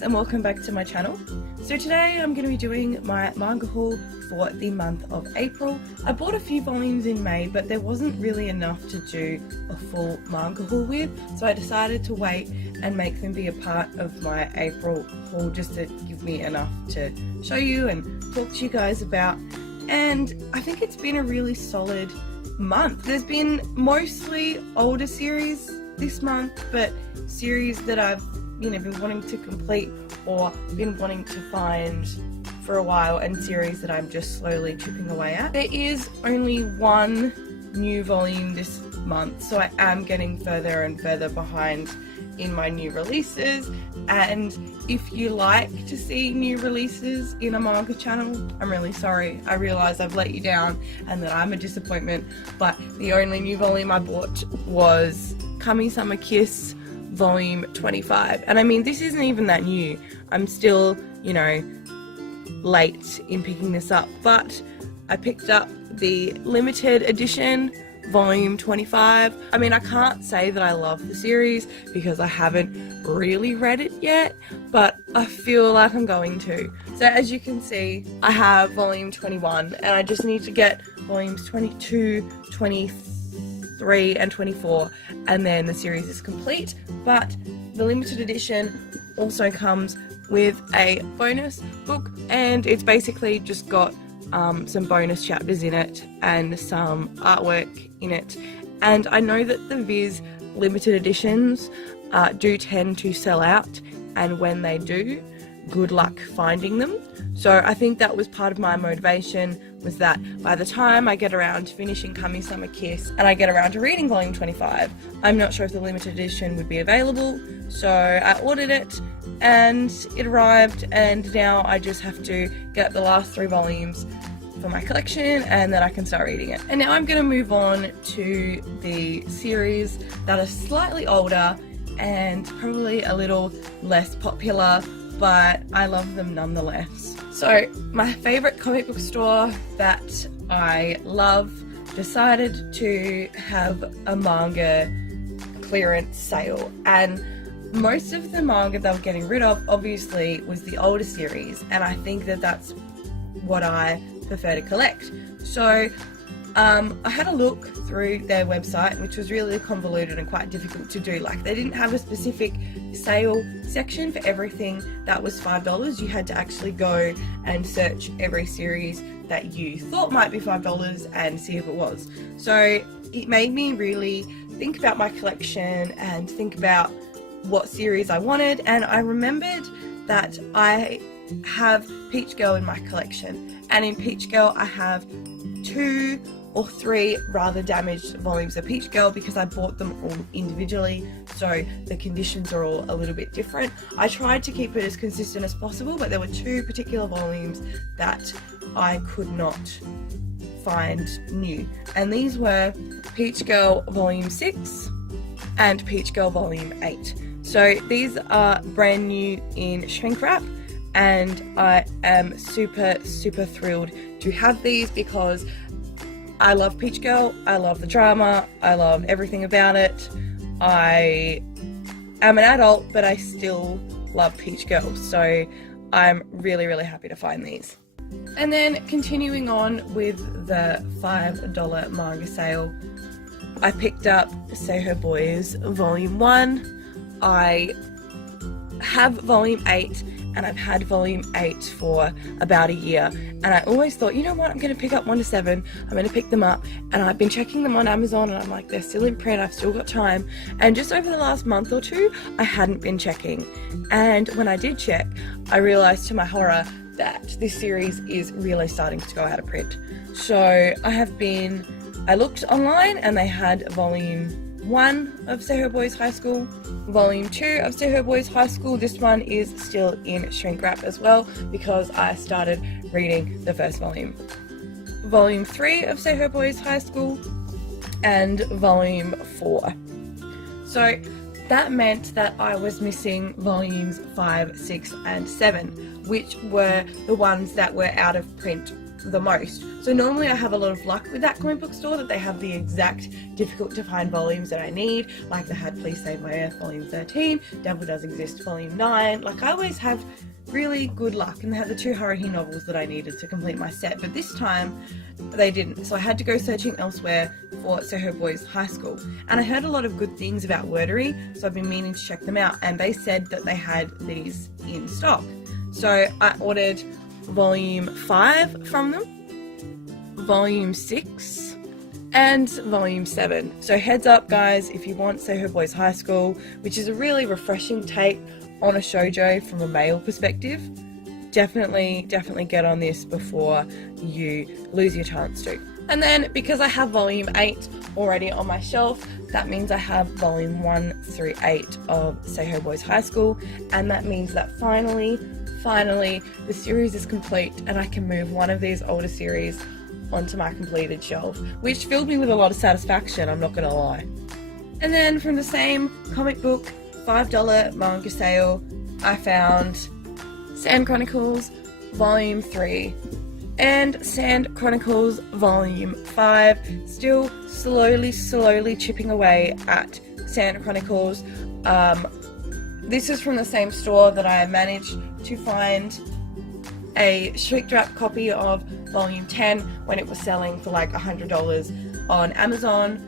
guys, and welcome back to my channel. So today I'm going to be doing my manga haul for the month of April. I bought a few volumes in May, but there wasn't really enough to do a full manga haul with, so I decided to wait and make them be a part of my April haul just to give me enough to show you and talk to you guys about. And I think it's been a really solid month. There's been mostly older series this month, but series that I've been wanting to complete or been wanting to find for a while, and series that I'm just slowly chipping away at. There is only one new volume this month, so I am getting further and further behind in my new releases. And if you like to see new releases in a manga channel, I'm really sorry. I realise I've let you down and that I'm a disappointment, but the only new volume I bought was Kami-sama Kiss volume 25, and I mean, this isn't even that new. I'm still, late in picking this up, but I picked up the limited edition volume 25. I mean, I can't say that I love the series because I haven't really read it yet, but I feel like I'm going to. So as you can see, I have volume 21 and I just need to get volumes 22, 23 and 24, and then the series is complete. But the limited edition also comes with a bonus book, and it's basically just got some bonus chapters in it and some artwork in it. And I know that the Viz limited editions do tend to sell out, and when they do, good luck finding them. So I think that was part of my motivation, was that by the time I get around to finishing Kami-sama Kiss and I get around to reading volume 25, I'm not sure if the limited edition would be available. So I ordered it and it arrived, and now I just have to get the last 3 volumes for my collection and then I can start reading it. And now I'm going to move on to the series that are slightly older and probably a little less popular, but I love them nonetheless. So my favourite comic book store that I love decided to have a manga clearance sale, and most of the manga they were getting rid of obviously was the older series, and I think that that's what I prefer to collect. So I had a look through their website, which was really convoluted and quite difficult to do. Like, they didn't have a specific sale section for everything that was $5. You had to actually go and search every series that you thought might be $5 and see if it was. So it made me really think about my collection and think about what series I wanted, and I remembered that I have Peach Girl in my collection, and in Peach Girl I have 2 or 3 rather damaged volumes of Peach Girl because I bought them all individually, so the conditions are all a little bit different. I tried to keep it as consistent as possible, but there were 2 particular volumes that I could not find new, and these were Peach Girl volume 6 and Peach Girl volume 8. So these are brand new in shrink wrap, and I am super thrilled to have these because I love Peach Girl, I love the drama, I love everything about it. I am an adult, but I still love Peach Girl, so I'm really happy to find these. And then continuing on with the $5 manga sale, I picked up Say Her Boys volume 1. I have volume 8, and I've had volume 8 for about a year, and I always thought, you know what, I'm going to pick up 1 to 7, I'm going to pick them up, and I've been checking them on Amazon, and I'm like, they're still in print, I've still got time. And just over the last month or 2, I hadn't been checking, and when I did check, I realised to my horror that this series is really starting to go out of print. So I looked online, and they had volume 1 of Say Her Boys High School, volume 2 of Say Her Boys High School. This one is still in shrink wrap as well because I started reading the first volume. Volume 3 of Say Her Boys High School, and volume 4. So that meant that I was missing volumes 5, 6 and 7, which were the ones that were out of print the most. So normally I have a lot of luck with that comic book store, that they have the exact difficult to find volumes that I need. Like they had Please Save My Earth volume 13, Devil Does Exist volume 9. Like I always have really good luck, and they had the 2 Haruhi novels that I needed to complete my set, but this time they didn't. So I had to go searching elsewhere for Soho Boys High School, and I heard a lot of good things about Wordery, so I've been meaning to check them out, and they said that they had these in stock. So I ordered volume 5 from them, volume 6 and volume 7. So heads up guys, if you want Soho Boys High School, which is a really refreshing take on a shoujo from a male perspective, definitely get on this before you lose your chance to. And then because I have volume 8 already on my shelf, that means I have volume 1 through 8 of Soho Boys High School, and that means that finally the series is complete and I can move one of these older series onto my completed shelf, which filled me with a lot of satisfaction, I'm not gonna lie. And then from the same comic book $5 manga sale, I found Sand Chronicles volume 3 and Sand Chronicles volume 5, still slowly chipping away at Sand Chronicles. This is from the same store that I managed to find a shrink wrap copy of volume 10 when it was selling for like $100 on Amazon.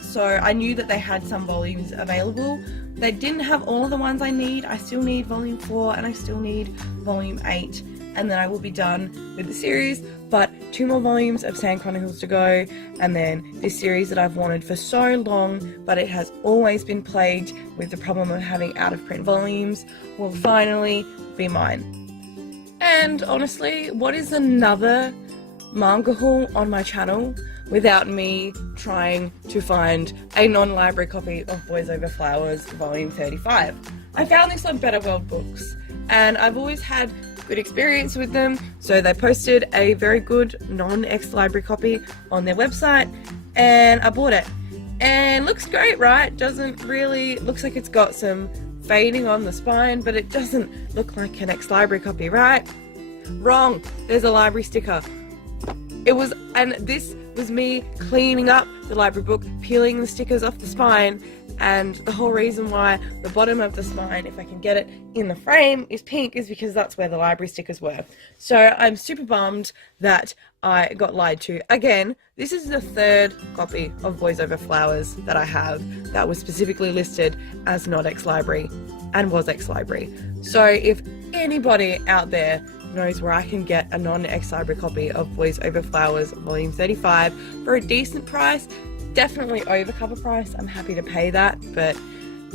So I knew that they had some volumes available. They didn't have all of the ones I need. I still need volume 4 and I still need volume 8, and then I will be done with the series, but 2 more volumes of Sand Chronicles to go, and then this series that I've wanted for so long, but it has always been plagued with the problem of having out of print volumes, will finally be mine. And honestly, what is another manga haul on my channel without me trying to find a non-library copy of Boys Over Flowers volume 35. I found this on Better World Books, and I've always had good experience with them, so they posted a very good non-ex-library copy on their website, and I bought it. And looks great, right? Doesn't really, looks like it's got some fading on the spine, but it doesn't look like an ex-library copy, right? Wrong, there's a library sticker. And this was me cleaning up the library book, peeling the stickers off the spine, and the whole reason why the bottom of the spine, if I can get it in the frame, is pink is because that's where the library stickers were. So I'm super bummed that I got lied to. Again, this is the 3rd copy of Boys Over Flowers that I have that was specifically listed as not ex-library and was ex-library. So if anybody out there knows where I can get a non-ex-library copy of Boys Over Flowers volume 35 for a decent price, definitely over cover price, I'm happy to pay that, but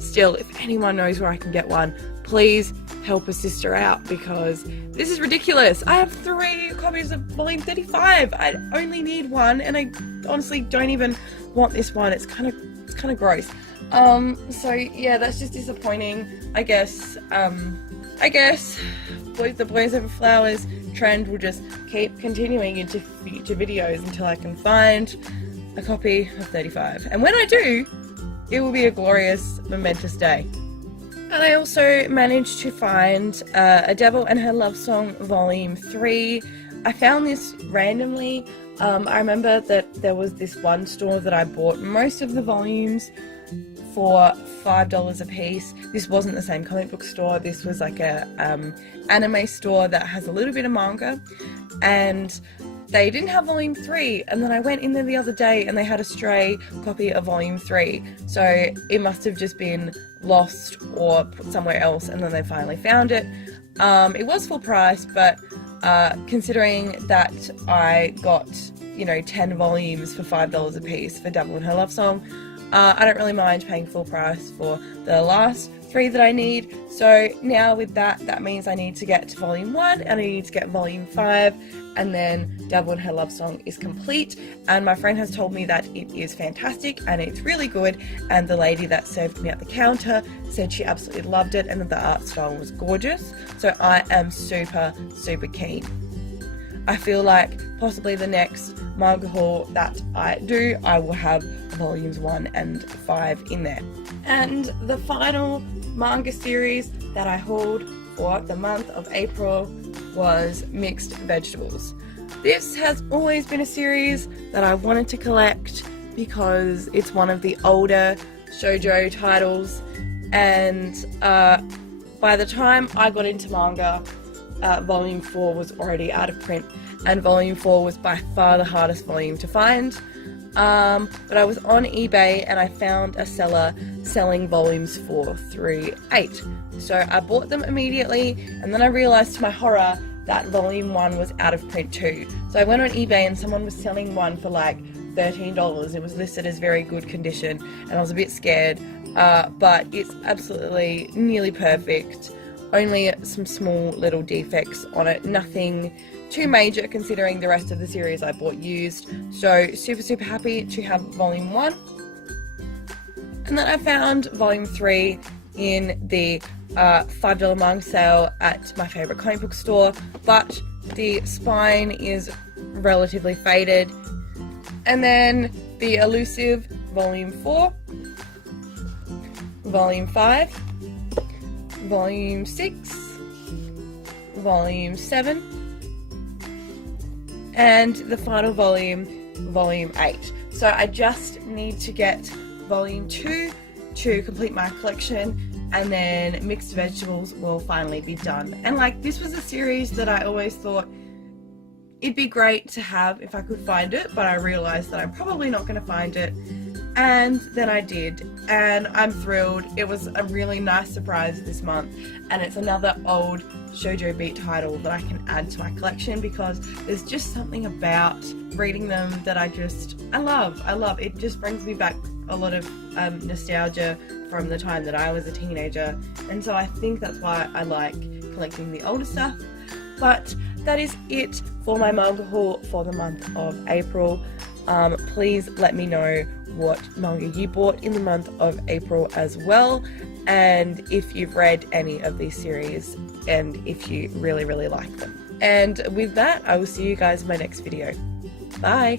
still, if anyone knows where I can get one, please help a sister out, because this is ridiculous. I have 3 copies of volume 35. I only need 1, and I honestly don't even want this one. It's kind of gross. So yeah, that's just disappointing. I guess the Boys Over Flowers trend will just keep continuing into future videos until I can find a copy of 35. And when I do, it will be a glorious, momentous day. And I also managed to find A Devil and Her Love Song Volume 3. I found this randomly. I remember that there was this one store that I bought most of the volumes for $5 a piece. This wasn't the same comic book store. This was like a anime store that has a little bit of manga, and they didn't have volume 3, and then I went in there the other day and they had a stray copy of volume 3, so it must have just been lost or put somewhere else, and then they finally found it. It was full price, but considering that I got 10 volumes for $5 a piece for Devil and Her Love Song, I don't really mind paying full price for the last 3 that I need. So now with that means I need to get to volume 1 and I need to get volume 5, and then Devil and Her Love Song is complete. And my friend has told me that it is fantastic and it's really good, and the lady that served me at the counter said she absolutely loved it and that the art style was gorgeous. So I am super keen. I feel like possibly the next manga haul that I do, I will have volumes 1 and 5 in there. And the final manga series that I hauled for the month of April was Mixed Vegetables. This has always been a series that I wanted to collect because it's one of the older shoujo titles, and by the time I got into manga, volume 4 was already out of print, and volume 4 was by far the hardest volume to find. But I was on eBay and I found a seller selling volumes 4 through 8. So I bought them immediately, and then I realised to my horror that volume 1 was out of print too. So I went on eBay and someone was selling one for like $13. It was listed as very good condition and I was a bit scared, but it's absolutely nearly perfect. Only some small little defects on it, nothing too major considering the rest of the series I bought used. So super happy to have volume 1. And then I found volume 3 in the $5 manga sale at my favourite comic book store, but the spine is relatively faded. And then the elusive volume 4, volume 5, volume 6, volume 7, and the final volume, volume 8. So I just need to get volume 2 to complete my collection, and then Mixed Vegetables will finally be done. And like, this was a series that I always thought it'd be great to have if I could find it, but I realised that I'm probably not going to find it, and then I did, and I'm thrilled. It was a really nice surprise this month, and it's another old shoujo beat title that I can add to my collection because there's just something about reading them that I love. It just brings me back a lot of nostalgia from the time that I was a teenager, and so I think that's why I like collecting the older stuff. But that is it for my manga haul for the month of April. Please let me know what manga you bought in the month of April as well, and if you've read any of these series and if you really like them. And with that, I will see you guys in my next video. Bye!